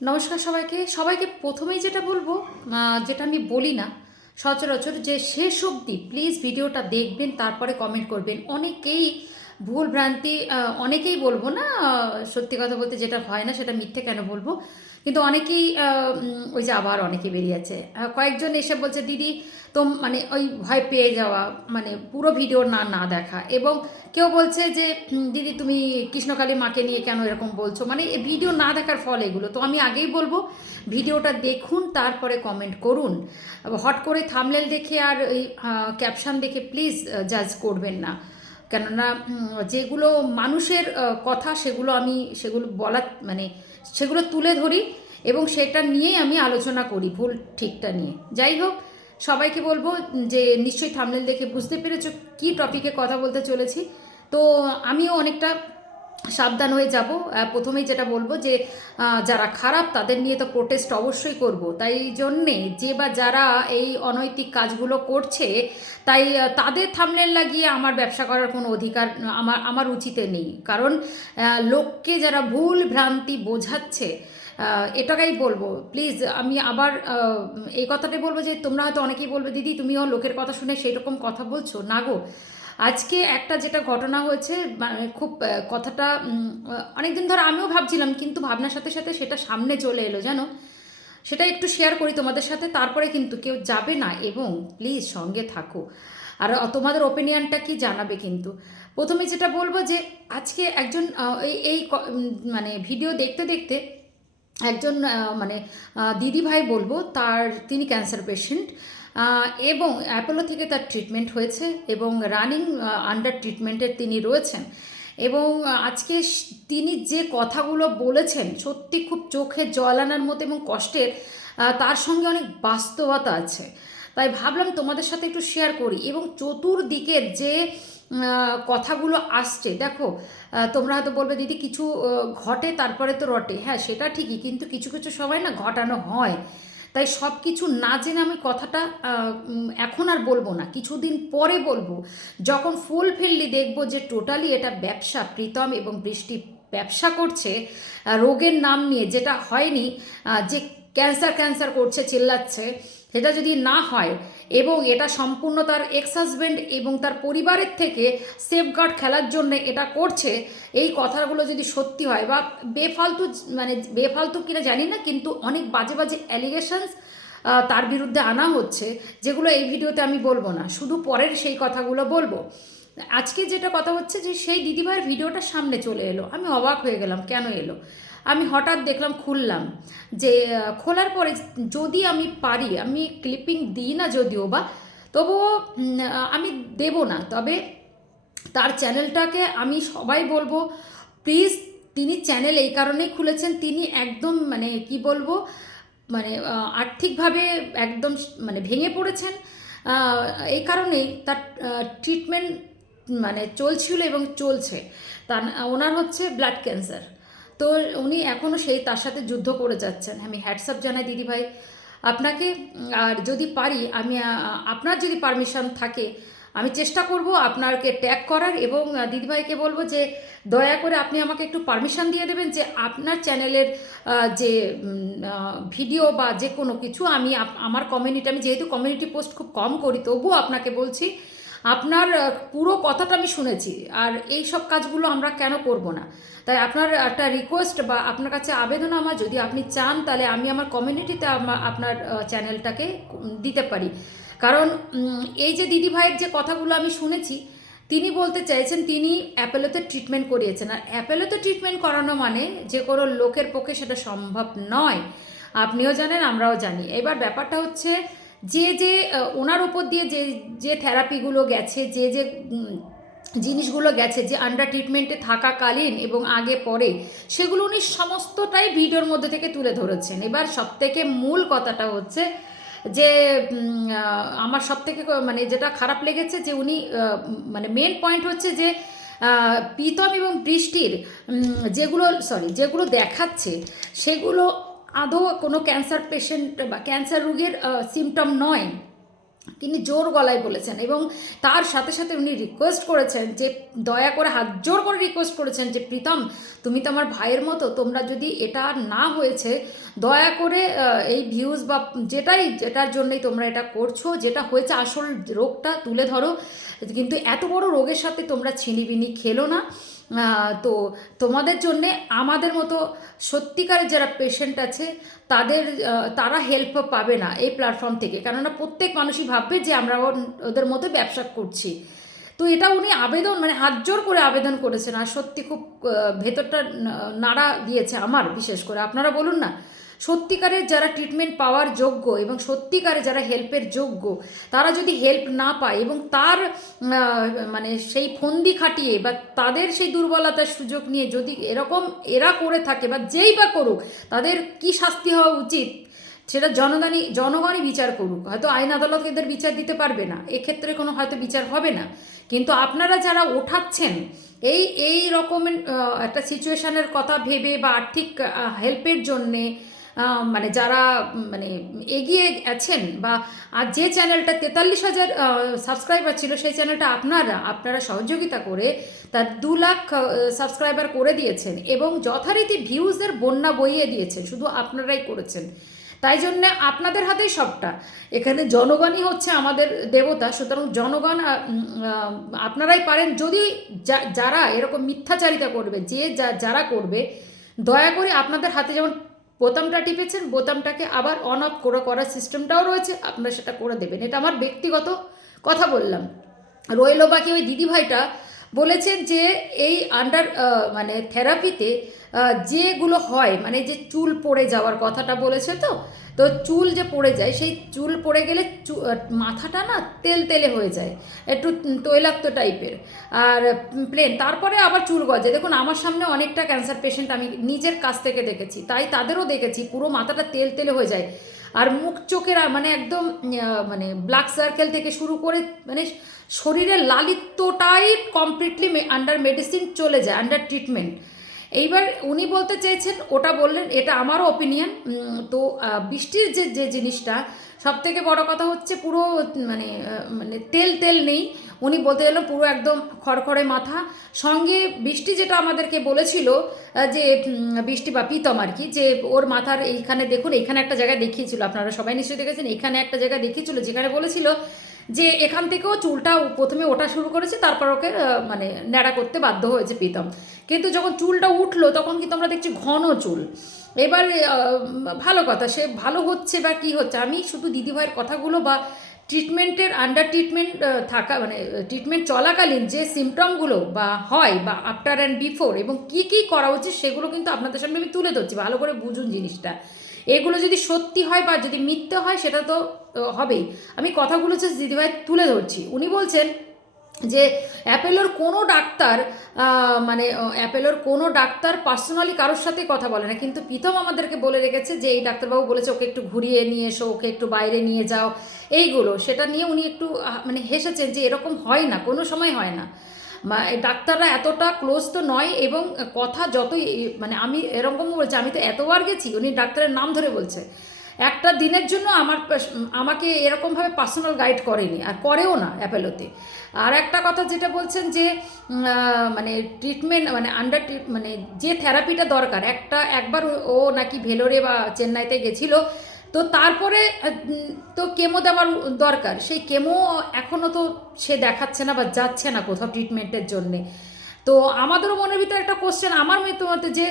নমস্কার সবাইকে। সবাইকে প্রথমেই যেটা বলব যেটা আমি বলি না, সচরাচর যে শেষ অবধি প্লিজ ভিডিওটা দেখবেন, তারপরে কমেন্ট করবেন। অনেকেই ভুল ভ্রান্তি অনেকেই বলব না সত্যি কথা বলতে যেটা হয় না সেটা মিথ্যে কেন বলব? কিন্তু অনেকেই ওই যে আবার অনেকে বেরিয়েছে। কয়েকজন এসে বলছে, দিদি তো মানে ওই ভয় পেয়ে যাওয়া মানে পুরো ভিডিও না না দেখা। এবং কেউ বলছে যে দিদি, তুমি কৃষ্ণকালী মাকে নিয়ে কেন এরকম বলছো? মানে ভিডিও না দেখার ফল এগুলো। তো আমি আগেই বলব, ভিডিওটা দেখুন, তারপরে কমেন্ট করুন। হট করে থামলেল দেখে আর ওই ক্যাপশন দেখে প্লিজ জাজ করবেন না। কেননা যেগুলো মানুষের কথা, সেগুলো আমি, সেগুলো বলা মানে সেগুলো তুলে ধরি। এবং সেটা নিয়েই আমি আলোচনা করি ভুল ঠিকটা নিয়ে। যাই হোক, সবাইকে বলব যে নিশ্চয়ই থামনেল দেখে বুঝতে পেরেছ কী টপিকে কথা বলতে চলেছি। তো আমিও অনেকটা সাবধান হয়ে যাব। প্রথমেই যেটা বলব যে যারা খারাপ তাদের নিয়ে তো প্রোটেস্ট অবশ্যই করব। তাই জন্যে যে বা যারা এই অনৈতিক কাজগুলো করছে, তাই তাদের থামলেন লাগিয়ে আমার ব্যবসা করার কোনো অধিকার, আমার আমার উচিতে নেই। কারণ লোককে যারা ভুল ভ্রান্তি বোঝাচ্ছে এটাকেই বলব। প্লিজ আমি আবার এই কথাটাই বলব যে তোমরা হয়তো অনেকেই বলবে, দিদি, তুমিও লোকের কথা শুনে সেই রকম কথা বলছো? না গো। আজকে একটা যেটা ঘটনা হয়েছে মানে খুব কথাটা অনেক দিন ধরে আমিও ভাবছিলাম, কিন্তু ভাবনার সাথে সাথে সেটা সামনে চলে এলো, জানো? সেটা একটু শেয়ার করি তোমাদের সাথে, তারপরে কিন্তু কেউ যাবে না এবং প্লিজ সঙ্গে থাকো। আর তোমাদের ওপিনিয়নটা কি জানাবে কিন্তু? প্রথমে যেটা বলব যে, আজকে একজন এই মানে ভিডিও দেখতে দেখতে একজন মানে দিদি ভাই বলব, তার তিনি ক্যান্সার পেশেন্ট এবং অ্যাপোলো থেকে তার ট্রিটমেন্ট হয়েছে এবং রানিং আন্ডার ট্রিটমেন্টের তিনি রয়েছেন। এবং আজকে তিনি যে কথাগুলো বলেছেন, সত্যি খুব চোখে জল আনার মতো এবং কষ্টের তার সঙ্গে অনেক বাস্তবতা আছে। তাই ভাবলাম তোমাদের সাথে একটু শেয়ার করি। এবং চতুর্দিকের যে কথাগুলো আসছে, দেখো তোমরা হয়তো বলবে, দিদি, কিছু ঘটে, তারপরে তো রটে। হ্যাঁ সেটা ঠিকই, কিন্তু কিছু কিছু সময় না ঘটানো হয়। তাই সব কিছু না জেনে আমি কথাটা এখন আর বলব না, কিছুদিন পরে বলব। যখন ফুল ফুলফিললি দেখব যে টোটালি এটা ব্যবসা, প্রীতম এবং বৃষ্টি ব্যবসা করছে রোগের নাম নিয়ে, যেটা হয়নি যে ক্যান্সার ক্যান্সার করছে, চিল্লাচ্ছে সেটা যদি না হয় এবং এটা সম্পূর্ণ তার এক্স হাজব্যান্ড এবং তার পরিবারের থেকে সেফগার্ড খেলার জন্য এটা করছে, এই কথাগুলো যদি সত্যি হয় বা বেফালতু মানে বেফালতু কিনা জানি না, কিন্তু অনেক বাজে বাজে অ্যালিগেশনস তার বিরুদ্ধে আনা হচ্ছে, যেগুলো এই ভিডিওতে আমি বলব না। শুধু পরের সেই কথাগুলো বলব। আজকে যেটা কথা হচ্ছে যে সেই দিদিভাইয়ের ভিডিওটা সামনে চলে এলো। আমি অবাক হয়ে গেলাম, কেন এলো? আমি হঠাৎ দেখলাম, খুললাম যে খোলার পরে যদি আমি পারি, আমি ক্লিপিং দিই না যদিও বা, তবুও আমি দেব না। তবে তার চ্যানেলটাকে আমি সবাই বলব প্লিজ তিনি চ্যানেল এই কারণেই খুলেছেন, তিনি একদম মানে কি বলব মানে আর্থিকভাবে একদম মানে ভেঙে পড়েছেন। এই কারণেই তার ট্রিটমেন্ট মানে চলছিল এবং চলছে। তার, ওনার হচ্ছে ব্লাড ক্যান্সার তো উনি এখনও সেই তার সাথে যুদ্ধ করে যাচ্ছেন। আমি হ্যাটসঅ্যাপ জানাই দিদিভাই। আপনাকে, আর যদি পারি, আমি আপনার যদি পারমিশন থাকে, আমি চেষ্টা করব আপনাকে ট্যাগ করার এবং দিদিভাইকে বলব যে, দয়া করে আপনি আমাকে একটু পারমিশন দিয়ে দেবেন যে, আপনার চ্যানেলের যে ভিডিও বা যে কোনো কিছু আমি আমার কমিউনিটি আমি যেহেতু কমিউনিটি পোস্ট খুব কম করি, তবুও আপনাকে বলছি আপনার পুরো কথাটা আমি শুনেছি আর এই সব কাজগুলো আমরা কেন করব না? তাই আপনার একটা রিকোয়েস্ট বা আপনার কাছে আবেদন আমার, যদি আপনি চান তাহলে আমি আমার কমিউনিটিতে আপনার চ্যানেলটাকে দিতে পারি। কারণ এই যে দিদি ভাইয়ের যে কথাগুলো আমি শুনেছি, তিনি বলতে চাইছেন তিনি অ্যাপেলোতে ট্রিটমেন্ট করিয়েছেন। আর অ্যাপেলোতে ট্রিটমেন্ট করানো মানে যে কোনো লোকের পক্ষে সেটা সম্ভব নয়। আপনিও জানেন, আমরাও জানি। এবার ব্যাপারটা হচ্ছে যে যে ওনার ওপর দিয়ে যে যে থেরাপিগুলো গেছে, যে যে জিনিসগুলো গেছে, যে আন্ডার ট্রিটমেন্টে থাকাকালীন এবং আগে পরে, সেগুলো উনি সমস্তটাই ভিডিওর মধ্যে থেকে তুলে ধরেছেন। এবার সবথেকে মূল কথাটা হচ্ছে যে আমার সব থেকে মানে যেটা খারাপ লেগেছে যে উনি মানে মেন পয়েন্ট হচ্ছে যে প্রীতম এবং বৃষ্টির যেগুলো সরি যেগুলো দেখাচ্ছে, সেগুলো আদৌ কোনো ক্যান্সার পেশেন্ট বা ক্যান্সার রোগের সিমটম নয়। তিনি জোর গলায় বলেছেন এবং তার সাথে সাথে উনি রিকোয়েস্ট করেছেন যে, দয়া করে হাত জোর করে রিকোয়েস্ট করেছেন যে, প্রীতম, তুমি তো আমার ভাইয়ের মতো, তোমরা যদি এটা না হয়েছে, দয়া করে এই ভিউজ বা যেটাই, যেটার জন্যই তোমরা এটা করছ, যেটা হয়েছে আসল রোগটা তুলে ধরো। কিন্তু এত বড় রোগের সাথে তোমরা ছিনিবিনি খেলো না। তো তোমাদের জন্যে আমাদের মতো সত্যিকারের যারা পেশেন্ট আছে, তাদের তারা হেল্প পাবে না এই প্ল্যাটফর্ম থেকে। কেননা প্রত্যেক মানুষই ভাববে যে আমরা ওদের মতো ব্যবসা করছি। তো এটা উনি আবেদন মানে হাত জোর করে আবেদন করেছেন। আর সত্যি খুব ভেতরটা নাড়া দিয়েছে আমার, বিশেষ করে। আপনারা বলুন না সত্যিকারের যারা ট্রিটমেন্ট পাওয়ার যোগ্য এবং সত্যিকারে যারা হেল্পের যোগ্য, তারা যদি হেল্প না পায় এবং তার মানে সেই ফন্দি খাটিয়ে বা তাদের সেই দুর্বলতার সুযোগ নিয়ে যদি এরকম এরা করে থাকে বা যেই বা করুক, তাদের কি শাস্তি হওয়া উচিত? সেটা জনগণই জনগণই বিচার করুক। হয়তো আইন আদালত এদের বিচার দিতে পারবে না। এক্ষেত্রে কোনো হয়তো বিচার হবে না। কিন্তু আপনারা যারা ওঠাচ্ছেন, এই এই রকমের একটা সিচুয়েশানের কথা ভেবে বা আর্থিক হেল্পের জন্যে মানে যারা মানে এগিয়ে আছেন বা আর যে চ্যানেলটা তেতাল্লিশ হাজার সাবস্ক্রাইবার ছিল, সেই চ্যানেলটা আপনারা আপনারা সহযোগিতা করে তার দু লাখ সাবস্ক্রাইবার করে দিয়েছেন এবং যথারীতি ভিউজের বন্যা বইয়ে দিয়েছেন, শুধু আপনারাই করেছেন। তাই জন্যে আপনাদের হাতেই সবটা। এখানে জনগণই হচ্ছে আমাদের দেবতা, সুতরাং জনগণ আপনারাই পারেন। যদি যারা এরকম মিথ্যাচারিতা করবে যা- যারা করবে, দয়া করে আপনাদের হাতে যেমন বোতামটা টিপেছেন, বোতামটাকে আবার অন অফ করে করার সিস্টেমটাও রয়েছে, আপনারা সেটা করে দেবেন। এটা আমার ব্যক্তিগত কথা বললাম। রইল বাকি ওই দিদিভাইটা বলেছেন যে এই আন্ডার মানে থেরাপিতে যেগুলো হয় মানে যে চুল পড়ে যাওয়ার কথাটা বলেছে তো তো চুল যে পড়ে যায়, সেই চুল পড়ে গেলে মাথাটা না তেল তেলে হয়ে যায়, একটু তৈলাক্ত টাইপের। আর প্লেন তারপরে আবার চুল গজে। দেখুন, আমার সামনে অনেকটা ক্যান্সার পেশেন্ট আমি নিজের কাছ থেকে দেখেছি, তাই তাদেরও দেখেছি, পুরো মাথাটা তেল তেলে হয়ে যায়। আর মুখ চোখের মানে একদম মানে ব্ল্যাক সার্কেল থেকে শুরু করে মানে শরীরের লালিত্যটাই কমপ্লিটলি আন্ডার মেডিসিন চলে যায় আন্ডার ট্রিটমেন্ট এইবার উনি বলতে চেয়েছেন, ওটা বললেন, এটা আমারও ওপিনিয়ন তো বৃষ্টির যে যে জিনিসটা সব থেকে বড় কথা হচ্ছে পুরো মানে মানে তেল তেল নেই। উনি বলতে গেলেন পুরো একদম খড়খড়ে মাথা। সঙ্গে বৃষ্টি যেটা আমাদেরকে বলেছিল যে বৃষ্টি বা প্রীতম আর কি, যে, ওর মাথার এইখানে দেখুন, এইখানে একটা জায়গায় দেখিয়েছিল, আপনারা সবাই নিশ্চয়ই দেখেছেন এখানে একটা জায়গায় দেখিয়েছিল, যেখানে বলেছিল যে এখান থেকেও চুলটা প্রথমে ওটা শুরু করেছে, তারপর ওকে মানে ন্যাড়া করতে বাধ্য হয়েছে প্রীতম। কিন্তু যখন চুলটা উঠল, তখন কিন্তু আমরা দেখছি ঘন চুল। এবার ভালো কথা, সে ভালো হচ্ছে বা কি হচ্ছে, আমি শুধু দিদিভাইয়ের কথাগুলো বা ট্রিটমেন্টের আন্ডার ট্রিটমেন্ট থাকা মানে ট্রিটমেন্ট চলাকালীন যে সিমটমগুলো বা হয় বা আফটার অ্যান্ড বিফোর এবং কি কি করা উচিত, সেগুলো কিন্তু আপনাদের সামনে আমি তুলে ধরছি। ভালো করে বুঝুন জিনিসটা। এগুলো যদি সত্যি হয় বা যদি মিথ্যে হয়, সেটা তো হবেই। আমি কথাগুলো হচ্ছে দিদিভাই তুলে ধরছি। উনি বলছেন যে, অ্যাপেলোর কোনো ডাক্তার মানে অ্যাপেলোর কোনো ডাক্তার পার্সোনালি কারোর সাথে কথা বলে না। কিন্তু প্রীতম আমাদেরকে বলে রেখেছে যে, এই ডাক্তারবাবু বলেছে ওকে একটু ঘুরিয়ে নিয়ে এসো, ওকে একটু বাইরে নিয়ে যাও। এইগুলো, সেটা নিয়ে উনি একটু মানে হেসেছেন যে, এরকম হয় না, কোনো সময় হয় না। ডাক্তাররা এতটা ক্লোজ তো নয় এবং কথা যতই মানে আমি এরকম বলছি, আমি তো এতবার গেছি, উনি ডাক্তারের নাম ধরে বলছে। একটা দিনের জন্য আমার আমাকে এরকমভাবে পার্সোনাল গাইড করেনি, আর করেও না অ্যাপেলোতে। আর একটা কথা যেটা বলছেন যে মানে ট্রিটমেন্ট মানে আন্ডার মানে যে থেরাপিটা দরকার, একটা, একবার ও নাকি ভেলোরে বা চেন্নাইতে গেছিল তো তারপরে তো কেমো দেওয়ার দরকার। সেই কেমো এখনও তো সে দেখাচ্ছে না বা যাচ্ছে না কোথাও ট্রিটমেন্টের জন্যে। তো আমাদেরও মনের ভিতরে একটা কোশ্চেন আমার মতো মতে যে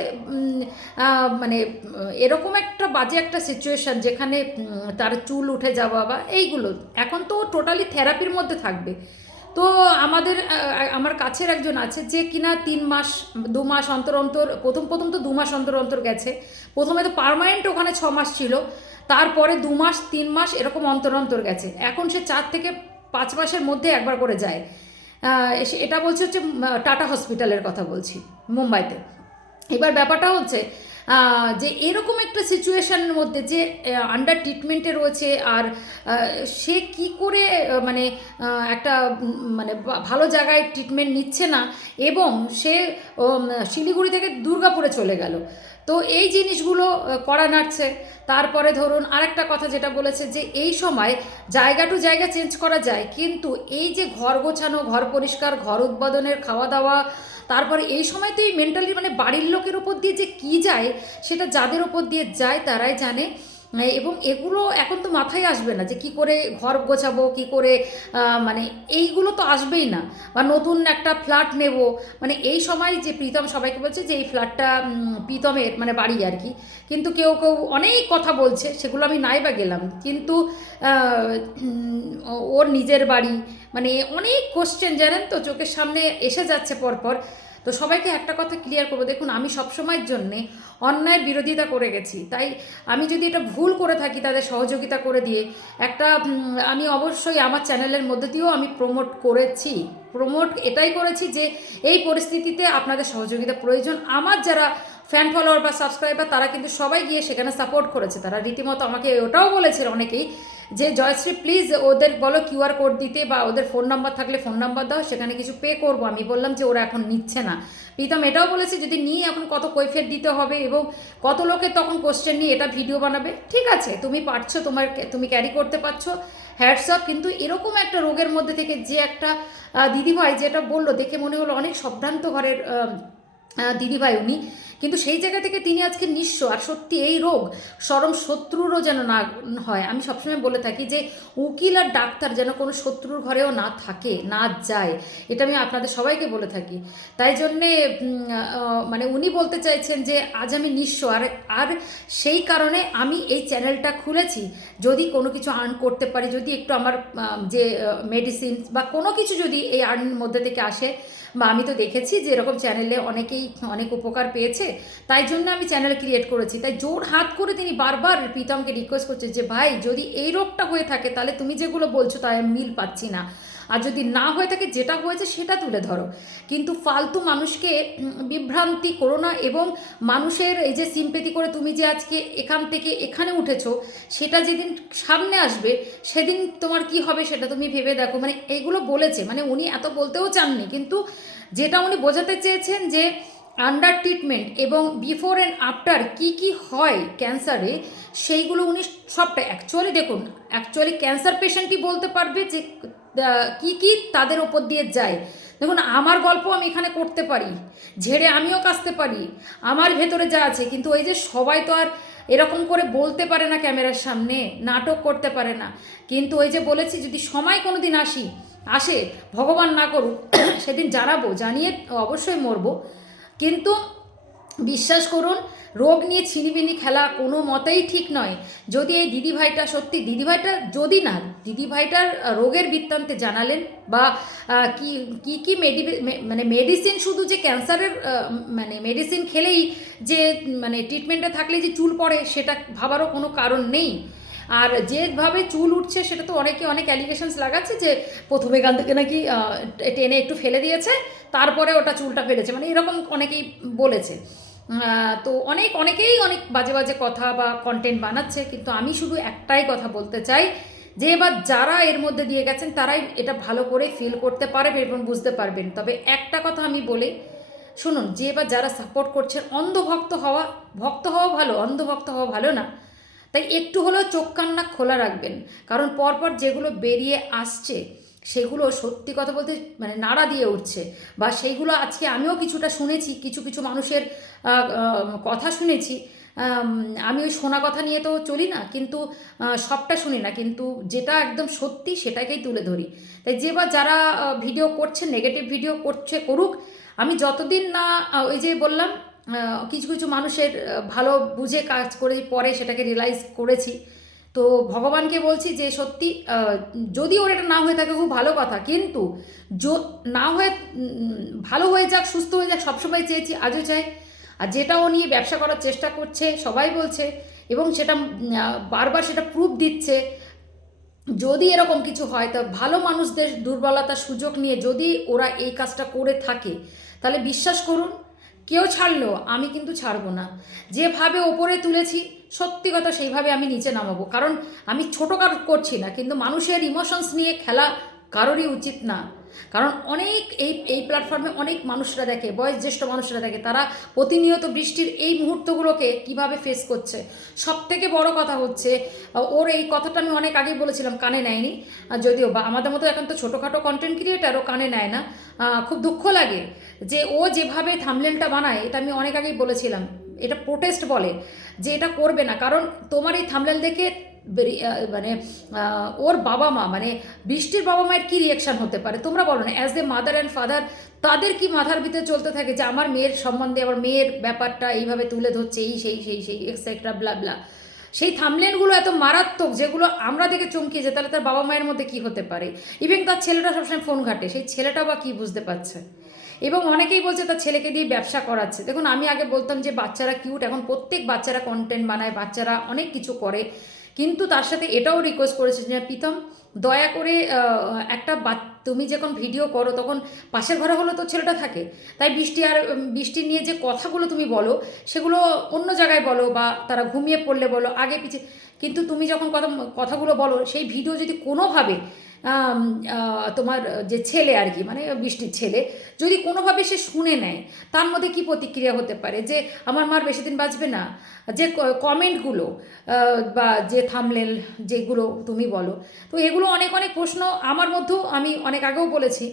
মানে এরকম একটা বাজে একটা সিচুয়েশন যেখানে তার চুল উঠে যাওয়া বা এইগুলো, এখন তো টোটালি থেরাপির মধ্যে থাকবে। তো আমাদের আমার কাছের একজন আছে যে কিনা তিন মাস, দু মাস অন্তর অন্তর, প্রথম প্রথম তো দু মাস অন্তর অন্তর গেছে। প্রথমে তো পার্মানেন্ট ওখানে ছ মাস ছিল, তারপরে দু মাস, তিন মাস এরকম অন্তর অন্তর গেছে। এখন সে চার থেকে পাঁচ মাসের মধ্যে একবার করে যায়। এটা বলছে হচ্ছে টাটা হসপিটালের কথা বলছি, মুম্বাইতে। এবার ব্যাপারটা হচ্ছে যে এরকম একটা সিচুয়েশনের মধ্যে যে আন্ডার ট্রিটমেন্টে রয়েছে আর সে কি করে মানে একটা মানে ভালো জায়গায় ট্রিটমেন্ট নিচ্ছে না এবং সে শিলিগুড়ি থেকে দুর্গাপুরে চলে গেল। তো এই জিনিসগুলো করা নাড়ছে। তারপরে ধরুন আরেকটা কথা যেটা বলেছে যে, এই সময় জায়গা টু জায়গা চেঞ্জ করা যায়, কিন্তু এই যে ঘর গোছানো, ঘর পরিষ্কার, ঘর উৎপাদনের খাওয়া দাওয়া তারপরে এই সময় তো এই মেন্টালি মানে বাড়ির লোকের ওপর দিয়ে যে কী যায়, সেটা যাদের ওপর দিয়ে যায় তারাই জানে। এবং এগুলো এখন তো মাথায় আসবে না যে কি করে ঘর গোছাবো, কি করে মানে এইগুলো তো আসবেই না। বা নতুন একটা ফ্ল্যাট নেব। মানে এই সময় যে প্রীতম সবাইকে বলছে যে এই ফ্ল্যাটটা প্রীতমের মানে বাড়ি আর কি। কিন্তু কেউ কেউ অনেক কথা বলছে, সেগুলো আমি নাই বা গেলাম। কিন্তু ওর নিজের বাড়ি মানে অনেক কোশ্চেন জানেন তো, চোখের সামনে এসে যাচ্ছে পরপর। তো সবাইকে একটা কথা ক্লিয়ার করব। দেখুন, আমি সবসময়ের জন্যে অন্যায়ের বিরোধিতা করে গেছি। তাই আমি যদি এটা ভুল করে থাকি তাদের সহযোগিতা করে দিয়ে, একটা আমি অবশ্যই আমার চ্যানেলের মধ্যে দিয়েও আমি প্রমোট করেছি। প্রমোট এটাই করেছি যে এই পরিস্থিতিতে আপনাদের সহযোগিতা প্রয়োজন। আমার যারা ফ্যান ফলোয়ার বা সাবস্ক্রাইবার তারা কিন্তু সবাই গিয়ে সেখানে সাপোর্ট করেছে। তারা রীতিমতো আমাকে ওটাও বলেছে অনেকেই যে জয়শ্রী প্লিজ ওদের বলো কিউআর কোড দিতে বা ওদের ফোন নাম্বার থাকলে ফোন নাম্বার দাও, সেখানে কিছু পে করব। আমি বললাম যে ওরা এখন নিচ্ছে না। প্রীতম এটাও বলেছে, যদি নিয়ে এখন কত কৈফিয়ত দিতে হবে এবং কত লোকের তখন কোশ্চেন নিয়ে এটা ভিডিও বানাবে? ঠিক আছে, তুমি পারছ, তোমার তুমি ক্যারি করতে পারছ। হ্যাটসঅপ কিন্তু এরকম একটা রোগের মধ্যে থেকে যে একটা দিদিভাই যেটা বলল, দেখে মনে হলো অনেক সম্ভ্রান্ত ঘরের দিদিভাই উনি। কিন্তু সেই জায়গা থেকে তিনি আজকে নিঃস্ব। আর সত্যি এই রোগ, চরম শত্রুরও যেন না হয়। আমি সবসময় বলে থাকি যে উকিল আর ডাক্তার যেন কোনো শত্রুর ঘরেও না থাকে, না যায়। এটা আমি আপনাদের সবাইকে বলে থাকি। তাই জন্যে মানে উনি বলতে চাইছেন যে আজ আমি নিঃস্ব। আর আর সেই কারণে আমি এই চ্যানেলটা খুলেছি। যদি কোনো কিছু আর্ন করতে পারি, যদি একটু আমার যে মেডিসিন বা কোনো কিছু যদি এই আর্নের মধ্যে থেকে আসে আমি তো দেখেছি যে এরকম চ্যানেলে অনেকেই অনেক উপকার পেয়েছে। তাই জন্য আমি চ্যানেল ক্রিয়েট করেছি। তাই জোর হাত করে তিনি বারবার প্রীতমকে রিকোয়েস্ট করছে যে, ভাই, যদি এই রোগটা হয়ে থাকে, তাহলে তুমি যেগুলো বলছো, তাই মিল পাচ্ছি না। আর যদি না হয়ে থাকে, যেটা হয়েছে সেটা তুলে ধরো। কিন্তু ফালতু মানুষকে বিভ্রান্তি করো না এবং মানুষের এই যে সিম্পেতি করে তুমি যে আজকে এখান থেকে এখানে উঠেছো, সেটা যেদিন সামনে আসবে, সেদিন তোমার কি হবে সেটা তুমি ভেবে দেখো। মানে এইগুলো বলেছে মানে উনি এত বলতেও চাননি, কিন্তু যেটা উনি বোঝাতে চেয়েছেন যে আন্ডার ট্রিটমেন্ট এবং বিফোর অ্যান্ড আফটার কি কি হয় ক্যান্সারে সেইগুলো উনি সবটা অ্যাকচুয়ালি দেখুন অ্যাকচুয়ালি ক্যান্সার পেশেন্টই বলতে পারবে যে কি কি তাদের ওপর দিয়ে যায় দেখুন, আমার গল্প আমি এখানে করতে পারি, ঝেড়ে আমিও কাচতে পারি, আমার ভেতরে যা আছে, কিন্তু ওই যে সবাই তো আর এরকম করে বলতে পারে না ক্যামেরার সামনে, নাটক করতে পারে না। কিন্তু ওই যে বলেছি, যদি সময় কোনো দিন আসি, আসে, ভগবান না করুক, সেদিন জানাব, জানিয়ে অবশ্যই মরবো। কিন্তু বিশ্বাস করুন, রোগ নিয়ে ছিনিবিনি খেলা কোনো মতেই ঠিক নয়। যদি এই দিদিভাইটা সত্যি, দিদিভাইটা যদি না, দিদিভাইটার রোগের বৃত্তান্তে জানালেন বা কি কি কি মেডি মানে মেডিসিন শুধু যে ক্যান্সারের মানে মেডিসিন খেলেই যে মানে ট্রিটমেন্টে থাকলে যে চুল পড়ে, সেটা ভাবারও কোনো কারণ নেই। আর যেভাবে চুল উঠছে, সেটা তো অনেকে, অনেক অ্যালিগেশনস লাগাচ্ছে যে, প্রথমে গান থেকে নাকি টেনে একটু ফেলে দিয়েছে, তারপরে ওটা চুলটা ফেলেছে মানে এরকম অনেকেই বলেছে। তো অনেক, অনেকেই অনেক বাজে বাজে কথা বা কন্টেন্ট বানাচ্ছে, কিন্তু আমি শুধু একটাই কথা বলতে চাই যে এবার যারা এর মধ্যে দিয়ে গেছেন, তারাই এটা ভালো করে ফিল করতে পারবেন এবং বুঝতে পারবেন। তবে একটা কথা আমি বলি, শুনুন, যে এবার যারা সাপোর্ট করছেন, অন্ধভক্ত হওয়া, ভক্ত হওয়া ভালো, অন্ধভক্ত হওয়া ভালো না। তাই একটু হলেও চোখ কান্না খোলা রাখবেন। কারণ পরপর যেগুলো বেরিয়ে আসছে সেগুলো সত্যি কথা বলতে মানে নাড়া দিয়ে উঠছে বা সেইগুলো আজকে আমিও কিছুটা শুনেছি, কিছু কিছু মানুষের কথা শুনেছি। আমি ওই শোনা কথা নিয়ে তো চলি না, কিন্তু সবটা শুনি না, কিন্তু যেটা একদম সত্যি সেটাকেই তুলে ধরি। তাই যে বা যারা ভিডিও করছে নেগেটিভ ভিডিও করছে, করুক, আমি যতদিন না ওই যে বললাম কিছু কিছু মানুষের ভালো বুঝে কাজ করে পরে সেটাকে রিয়েলাইজ করেছি তো ভগবানকে বলছি যে সত্যি যদি ওর এটা না হয়ে থাকে খুব ভালো কথা, কিন্তু না হয়ে ভালো হয়ে যাক, সুস্থ হয়ে যাক, সবসময় চেয়েছি, আজও চাই। আর যেটা ও নিয়ে ব্যবসা করার চেষ্টা করছে, সবাই বলছে, এবং সেটা বারবার সেটা প্রুফ দিচ্ছে। যদি এরকম কিছু হয়, তা ভালো মানুষদের দুর্বলতার সুযোগ নিয়ে যদি ওরা এই কাজটা করে থাকে, তাহলে বিশ্বাস করুন, কেউ ছাড়লেও আমি কিন্তু ছাড়বো না। যেভাবে ওপরে তুলেছি সত্যি কথা সেইভাবে আমি নিচে নামাবো। কারণ আমি ছোটো কারও করছি না, কিন্তু মানুষের ইমোশনস নিয়ে খেলা কারোরই উচিত না। কারণ অনেক এই এই প্ল্যাটফর্মে অনেক মানুষরা দেখে বয়স জ্যেষ্ঠ মানুষরা দেখে, তারা প্রতিনিয়ত বৃষ্টির এই মুহূর্তগুলোকে কীভাবে ফেস করছে। সব থেকে বড় কথা হচ্ছে, ওর এই কথাটা আমি অনেক আগেই বলেছিলাম, কানে নেয়নি। যদিও বা আমাদের মতো এখন তো ছোটোখাটো কন্টেন্ট ক্রিয়েটারও কানে নেয় না। খুব দুঃখ লাগে যে ও যেভাবে থামলেনটা বানায়, এটা আমি অনেক আগেই বলেছিলাম। এটা প্রোটেস্ট বলে যে এটা করবে না। কারণ তোমার এই থামলেন দেখে মানে ওর বাবা মা মানে বৃষ্টির বাবা মায়ের কী রিয়াকশান হতে পারে? তোমরা বলো না as a mother and father তাদের কি মাথার ভিতরে চলতে থাকে যে আমার মেয়ের সম্বন্ধে, আমার মেয়ের ব্যাপারটা এইভাবে তুলে ধরছে, এই, সেই সেই সেই এক্সেট্রা ব্লা ব্লা সেই থামলেনগুলো এত মারাত্মক যেগুলো আমরা দেখে চমকিয়ে যে তাহলে তার বাবা মায়ের মধ্যে কি হতে পারে? ইভেন তার ছেলেটা সবসময় ফোন ঘাটে, সেই ছেলেটা বা কি বুঝতে পারছে? এবং অনেকেই বলছে তার ছেলেকে দিয়ে ব্যবসা করাচ্ছে। দেখুন, আমি আগে বলতাম যে বাচ্চারা কিউট এখন প্রত্যেক বাচ্চারা কন্টেন্ট বানায়, বাচ্চারা অনেক কিছু করে। কিন্তু তার সাথে এটাও রিকোয়েস্ট করেছে যে, প্রীতম, দয়া করে একটা বা- তুমি যখন ভিডিও করো, তখন পাশের ঘরে হলো তো ছেলেটা থাকে। তাই বৃষ্টি আর বৃষ্টি নিয়ে যে কথাগুলো তুমি বলো, সেগুলো অন্য জায়গায় বলো বা তারা ঘুমিয়ে পড়লে বলো, আগে পিছিয়ে কিন্তু তুমি যখন কথা, কথাগুলো বলো, সেই ভিডিও যদি কোনোভাবে তোমার যে ছেলে আর কি মানে বৃষ্টির ছেলে, যদি কোনোভাবে সে শুনে নেয়, তার মধ্যে কি প্রতিক্রিয়া হতে পারে? যে আমার মার বেশি দিন বাঁচবে না? যে কমেন্টগুলো বা যে থামলেন যেগুলো তুমি বলো, তো এগুলো অনেক অনেক প্রশ্ন আমার মধ্যেও আমি অনেক আগেও বলেছি।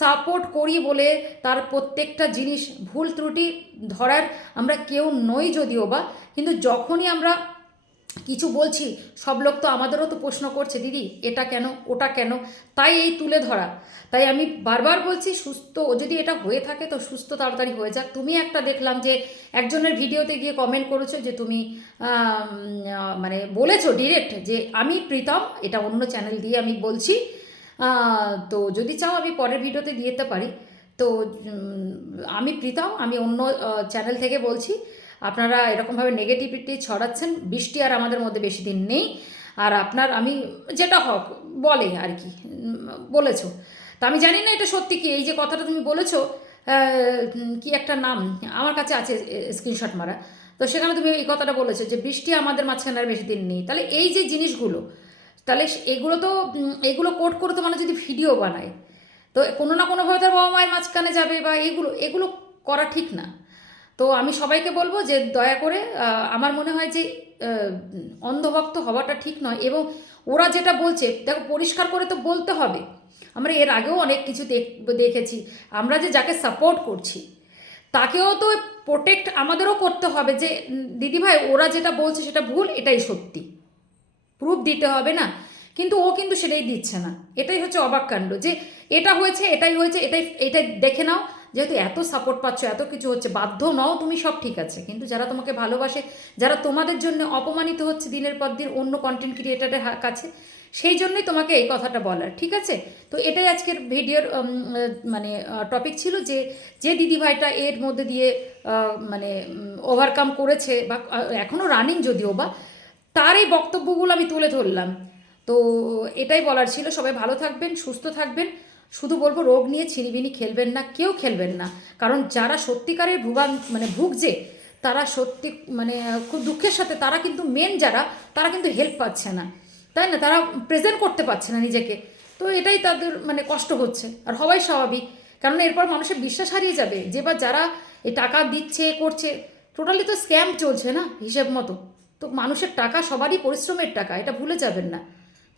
সাপোর্ট করি বলে তার প্রত্যেকটা জিনিস ভুল ত্রুটি ধরার আমরা কেউ নই যদিও বা, কিন্তু যখনই আমরা কিছু বলছি, সব লোক তো আমাদেরও তো প্রশ্ন করছে, দিদি, এটা কেন, ওটা কেন? তাই এই তুলে ধরা। তাই আমি বারবার বলছি, সুস্থ ও যদি এটা হয়ে থাকে তো সুস্থ তাড়াতাড়ি হয়ে যাক। তুমি একটা দেখলাম যে একজনের ভিডিওতে গিয়ে কমেন্ট করেছ যে তুমি মানে বলেছ ডিরেক্ট যে আমি প্রীতম, এটা অন্য চ্যানেল দিয়ে আমি বলছি। তো যদি চাও আমি পরের ভিডিওতে দিয়ে পারি। তো আমি প্রীতম, আমি অন্য চ্যানেল থেকে বলছি। আপনারা এরকমভাবে নেগেটিভিটি ছড়াচ্ছেন, বৃষ্টি আর আমাদের মধ্যে বেশি দিন নেই। আর আপনার, আমি যেটা হক বলে আর কি বলেছ। তা আমি জানি না এটা সত্যি কি, এই যে কথাটা তুমি বলেছ কি একটা নাম আমার কাছে আছে স্ক্রিনশট মারা। তো সেখানে তুমি এই কথাটা বলেছ যে বৃষ্টি আমাদের মাঝখানে আর বেশি দিন নেই। তাহলে এই যে জিনিসগুলো, তাহলে এগুলো তো এগুলো কোট করে তো মানুষ যদি ভিডিও বানায়, তো কোনো না কোনোভাবে তার বাবা মায়ের মাঝখানে যাবে বা এগুলো এগুলো করা ঠিক না। তো আমি সবাইকে বলব যে দয়া করে আমার মনে হয় যে অন্ধভক্ত হওয়াটা ঠিক নয় এবং ওরা যেটা বলছে, দেখো পরিষ্কার করে তো বলতে হবে। আমরা এর আগেও অনেক কিছু দেখ- দেখেছি। আমরা যে যাকে সাপোর্ট করছি, তাকেও তো প্রোটেক্ট আমাদেরও করতে হবে যে দিদিভাই ওরা যেটা বলছে সেটা ভুল, এটাই সত্যি। প্রুফ দিতে হবে না। কিন্তু ও কিন্তু সেটাই দিচ্ছে না। এটাই হচ্ছে অবাক কাণ্ড যে, এটা হয়েছে, এটাই হয়েছে, এটাই এটাই দেখে নাও। যেহেতু এত সাপোর্ট পাচ্ছ, এত কিছু হচ্ছে, বাধ্য নও তুমি সব ঠিক আছে। কিন্তু যারা তোমাকে ভালোবাসে, যারা তোমাদের জন্য অপমানিত হচ্ছে দিনের পর দিন অন্য কন্টেন্ট ক্রিয়েটারের কাছে, সেই জন্যই তোমাকে এই কথাটা বলার, ঠিক আছে? তো এটাই আজকের ভিডিওর মানে টপিক ছিল যে যে দিদিভাইটা এর মধ্যে দিয়ে মানে ওভারকাম করেছে বা এখনও রানিং যদিও বা, তার এই বক্তব্যগুলো আমি তুলে ধরলাম। তো এটাই বলার ছিল। সবাই ভালো থাকবেন, সুস্থ থাকবেন। শুধু বলব রোগ নিয়ে ছিনিবিনি খেলবেন না, কেউ খেলবেন না। কারণ যারা সত্যিকারের ভুগান মানে ভুগছে, তারা সত্যি মানে খুব দুঃখের সাথে তারা কিন্তু মেন যারা, তারা কিন্তু হেল্প পাচ্ছে না। তাই না? তারা প্রেজেন্ট করতে পারছে না নিজেকে। তো এটাই তাদের মানে কষ্ট হচ্ছে। আর হওয়াই স্বাভাবিক। কারণ এরপর মানুষের বিশ্বাস হারিয়ে যাবে যে বা যারা এই টাকা দিচ্ছে, করছে টোটালি তো স্ক্যাম চলছে না, হিসেব মতো। তো মানুষের টাকা সবারই পরিশ্রমের টাকা, এটা ভুলে যাবেন না।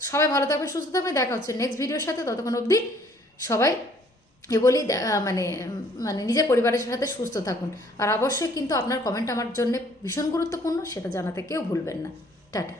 সবাই ভালো থাকবে সুস্থ থাকবে দেখা হচ্ছে নেক্সট ভিডিওর সাথে। ততক্ষণ অবধি সবাই এ বলি মানে মানে নিজের পরিবারের সাথে সুস্থ থাকুন। আর অবশ্যই কিন্তু আপনার কমেন্ট আমার জন্য ভীষণ গুরুত্বপূর্ণ, সেটা জানাতে কেউ ভুলবেন না। টাটা।